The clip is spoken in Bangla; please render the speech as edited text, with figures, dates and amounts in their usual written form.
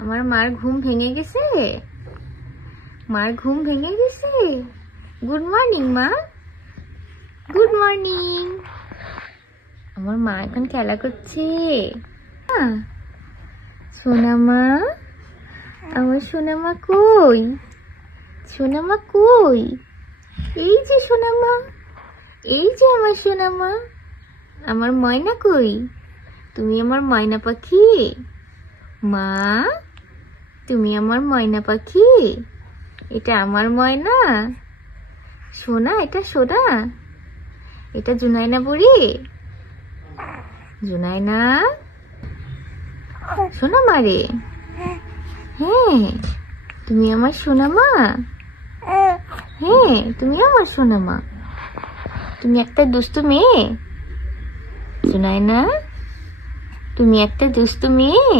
আমার মার ঘুম ভেঙে গেছে, মার ঘুম ভেঙে গেছে। গুড মর্নিং মা, গুড মর্নিং। আমার মা এখন খেলা করছে। সোনা মা, আমার সোনা মা কই? সোনা মা কই? এই যে সোনা মা, এই যে আমার সোনা মা। আমার ময়না কই? তুমি আমার ময়না পাখি মা, তুমি আমার ময়না পাখি। এটা আমার ময়না সোনা, এটা সোনা, এটা জুনাইনা বুড়ি। জুনাইনা সোনা মারে। হ্যাঁ তুমি আমার সোনা মা, হ্যাঁ তুমি আমার সোনা মা। তুমি একটা দুষ্টু মেয়ে জুনাইনা, তুমি একটা দুষ্টু মেয়ে।